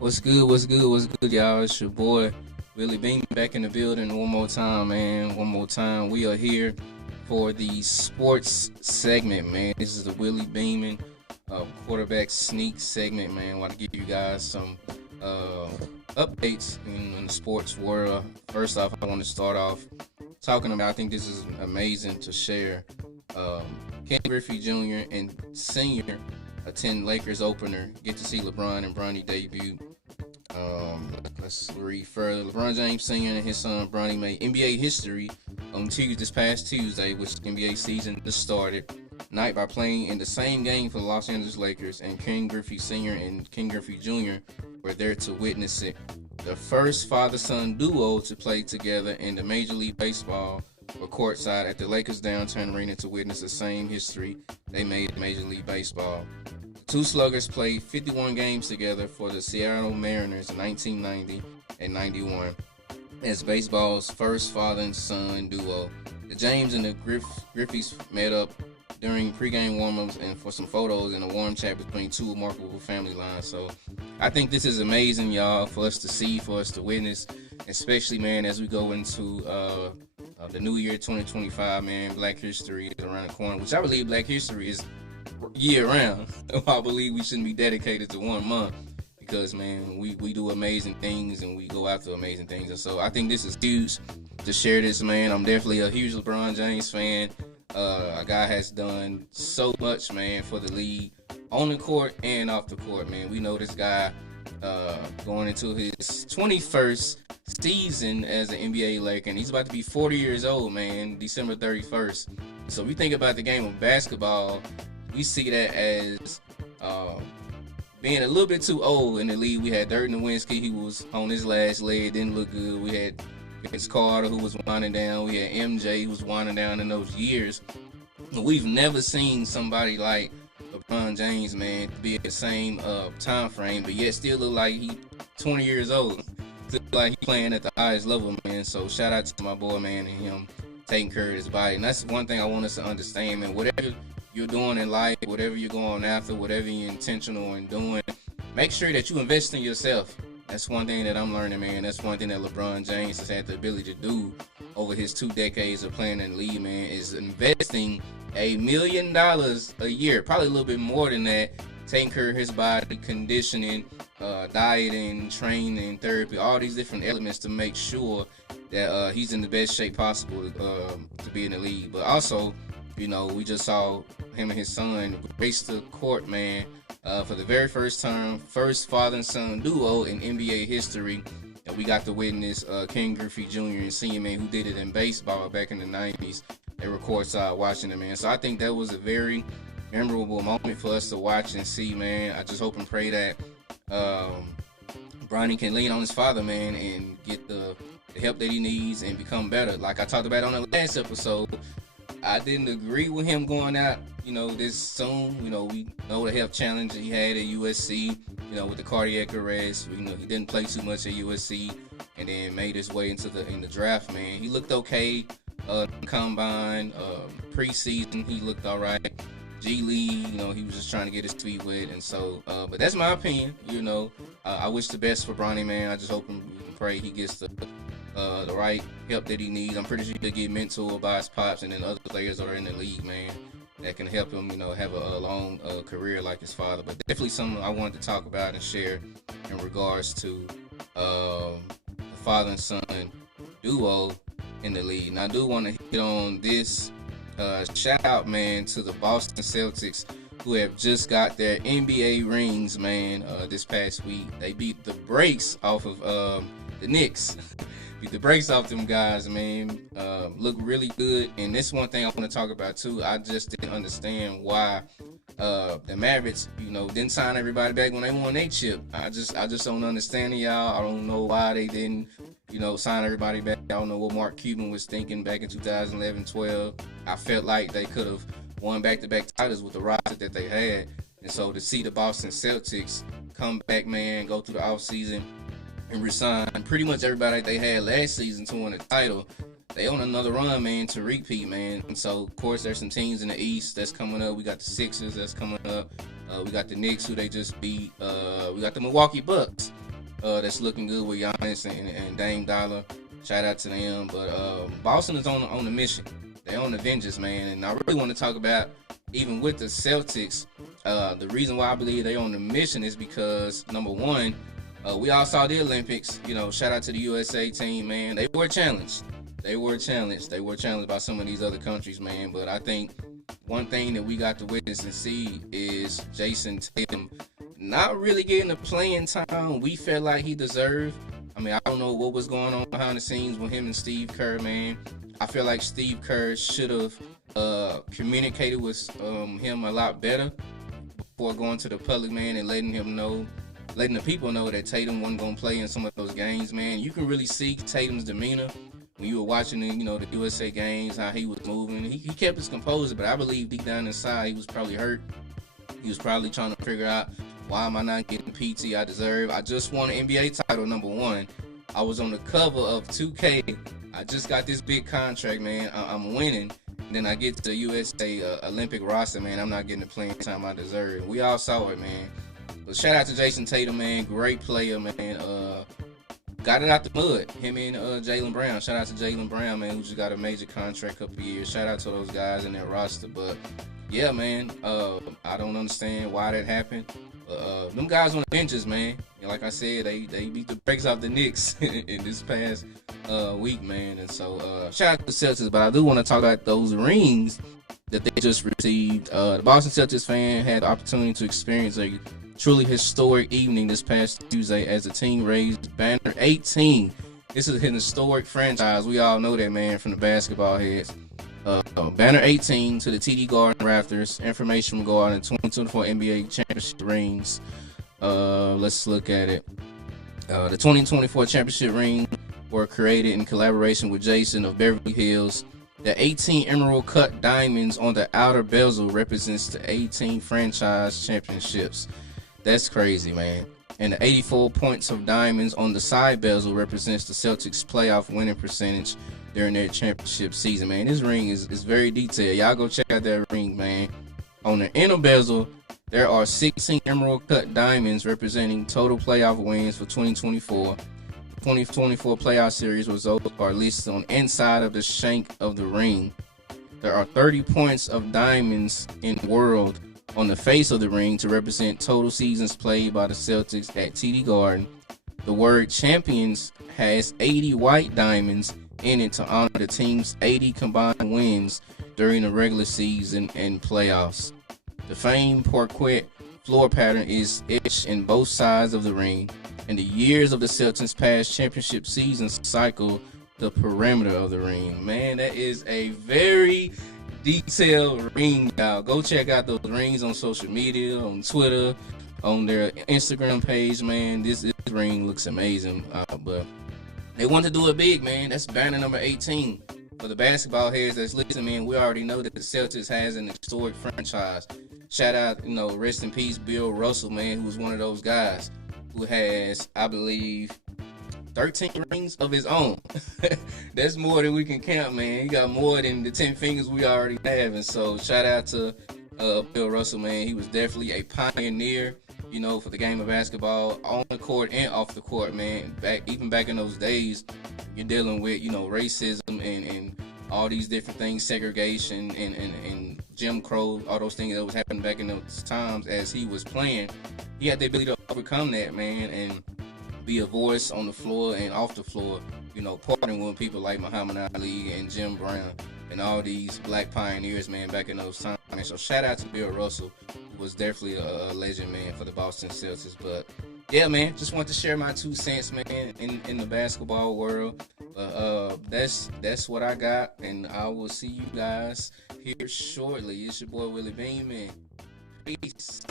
What's good? What's good? What's good, y'all? It's your boy Willie Beamen back in the building one more time, man. One more time. We are here for the sports segment, man. This is the Willie Beamen quarterback sneak segment, man. I want to give you guys some updates in the sports world. First off, I want to start off talking about, I think this is amazing to share. Ken Griffey Jr. and Sr. attend Lakers opener. Get to see Lebron and Bronny debut. Let's read further. LeBron James Sr. and his son Bronny made NBA history on this past Tuesday, which NBA season just started night by playing in the same game for the Los Angeles Lakers, and Ken Griffey Sr. and Ken Griffey Jr. were there to witness it. The first father-son duo to play together in the Major League Baseball were courtside at the Lakers downtown arena to witness the same history they made in Major League Baseball. Two sluggers played 51 games together for the Seattle Mariners in 1990 and 91 as baseball's first father and son duo. The James and the Griffeys met up during pregame warm-ups and for some photos and a warm chat between two remarkable family lines. So I think this is amazing, y'all, for us to see, for us to witness, especially, man, as we go into the new year 2025, man. Black History is around the corner, which I believe Black History is year-round. I believe we shouldn't be dedicated to one month because, man, we do amazing things and we go after amazing things. And so I think this is huge to share this, man. I'm definitely a huge LeBron James fan. A guy has done so much, man, for the league on the court and off the court, man. We know this guy going into his 21st season as an NBA Laker, and he's about to be 40 years old, man, December 31st. So we think about the game of basketball, we see that as being a little bit too old in the league. We had Dirk Nowitzki, he was on his last leg, didn't look good. We had Vince Carter, who was winding down. We had MJ, who was winding down in those years. We've never seen somebody like LeBron James, man, be at the same time frame, but yet still look like he 20 years old. Look like he playing at the highest level, man. So shout out to my boy, man, and him taking care of his body. And that's one thing I want us to understand, man. Whatever you're doing in life, whatever you're going after, whatever you're intentional in doing, make sure that you invest in yourself. That's one thing that I'm learning, man. That's one thing that LeBron James has had the ability to do over his 2 decades of playing in the league, man, is investing $1 million a year, probably a little bit more than that, taking care of his body, conditioning, dieting, training, therapy, all these different elements to make sure that he's in the best shape possible to be in the league. But also, you know, we just saw him and his son race the court, man, for the very first time, first father and son duo in NBA history. And we got to witness Ken Griffey Jr. and Sr., man, who did it in baseball back in the 90s. They were courtside watching it, man. So I think that was a very memorable moment for us to watch and see, man. I just hope and pray that Bronny can lean on his father, man, and get the help that he needs and become better. Like I talked about on the last episode, I didn't agree with him going out, you know, this soon. You know, we know the health challenge he had at USC, you know, with the cardiac arrest. You know, he didn't play too much at USC and then made his way into the draft, man. He looked okay. Combine, preseason, he looked all right. G League, you know, he was just trying to get his feet wet, and so, but that's my opinion, you know. I wish the best for Bronny, man. I just hope and pray he gets the right help that he needs. I'm pretty sure he'll get mentored by his pops and then other players that are in the league, man, that can help him, you know, have a long career like his father. But definitely something I wanted to talk about and share in regards to the father and son duo in the league. Now I do want to hit on this. Shout out, man, to the Boston Celtics, who have just got their NBA rings, man, this past week. They beat the brakes off of the Knicks. Beat the brakes off them guys, man. Look really good. And this is one thing I want to talk about too. I just didn't understand why the Mavericks, you know, didn't sign everybody back when they won their chip. I just don't understand it, y'all. I don't know why they didn't, you know, sign everybody back. I don't know what Mark Cuban was thinking back in 2011-12. I felt like they could have won back-to-back titles with the roster that they had. And so to see the Boston Celtics come back, man, go through the offseason and resign pretty much everybody that they had last season to win a title, they on another run, man, to repeat, man. And so, of course, there's some teams in the East that's coming up. We got the Sixers that's coming up. We got the Knicks, who they just beat. We got the Milwaukee Bucks, that's looking good with Giannis and Dame Dollar. Shout out to them. But Boston is on the mission. They're on the vengeance, man. And I really want to talk about, even with the Celtics, the reason why I believe they're on the mission is because, number one, we all saw the Olympics. Shout out to the USA team, man. They were challenged. They were challenged by some of these other countries, man. But I think one thing that we got to witness and see is Jason Tatum not really getting the playing time we felt like he deserved. I mean, I don't know what was going on behind the scenes with him and Steve Kerr, man. I feel like Steve Kerr should have communicated with him a lot better before going to the public, man, and letting the people know that Tatum wasn't going to play in some of those games, man. You can really see Tatum's demeanor when you were watching the USA games, how he was moving. He kept his composure, but I believe deep down inside he was probably hurt. He was probably trying to figure out, why am I not getting PT I deserve? I just won an NBA title, number one. I was on the cover of 2K. I just got this big contract, man. I'm winning. Then I get to the USA Olympic roster, man. I'm not getting the playing time I deserve. We all saw it, man. But shout out to Jason Tatum, man. Great player, man. Got it out the mud. Him and Jaylen Brown. Shout out to Jaylen Brown, man, who just got a major contract a couple years. Shout out to those guys in their roster. But yeah, man, I don't understand why that happened. Them guys on the benches, man. Like I said, they beat the brakes off the Knicks in this past week, man. And so shout out to the Celtics. But I do want to talk about those rings that they just received. The Boston Celtics fan had the opportunity to experience a truly historic evening this past Tuesday as the team raised Banner 18. This is an historic franchise. We all know that, man, from the basketball heads. Banner 18 to the TD Garden rafters. Information will go out in 2024 NBA championship rings. Let's look at it. The 2024 championship rings were created in collaboration with Jason of Beverly Hills. The 18 emerald cut diamonds on the outer bezel represents the 18 franchise championships. That's crazy, man. And the 84 points of diamonds on the side bezel represents the Celtics playoff winning percentage during their championship season, man. This ring is very detailed. Y'all go check out that ring, man. On the inner bezel, there are 16 emerald cut diamonds representing total playoff wins for 2024. 2024 playoff series results are listed on the inside of the shank of the ring. There are 30 points of diamonds in the world on the face of the ring to represent total seasons played by the Celtics at TD Garden. The word champions has 80 white diamonds in it to honor the team's 80 combined wins during the regular season and playoffs. The famed parquet floor pattern is etched in both sides of the ring, and the years of the Celtics' past championship seasons cycle the perimeter of the ring. Man, that is a very detailed ring, y'all. Go check out those rings on social media, on Twitter, on their Instagram page, man. This ring looks amazing. But they want to do it big, man. That's banner number 18. For the basketball heads that's listening, man, we already know that the Celtics has an historic franchise. Shout out, rest in peace, Bill Russell, man, who was one of those guys who has, I believe, 13 rings of his own. That's more than we can count, man. He got more than the 10 fingers we already have. And so shout out to Bill Russell, man. He was definitely a pioneer, for the game of basketball on the court and off the court, man. Even back in those days, you're dealing with, racism and all these different things, segregation and Jim Crow, all those things that was happening back in those times as he was playing. He had the ability to overcome that, man, and be a voice on the floor and off the floor, partnering with people like Muhammad Ali and Jim Brown and all these black pioneers, man, back in those times. And so shout out to Bill Russell, who was definitely a legend, man, for the Boston Celtics. But yeah, man, just want to share my 2 cents, man, in the basketball world. That's what I got, and I will see you guys here shortly. It's your boy Willie Beamen. Peace.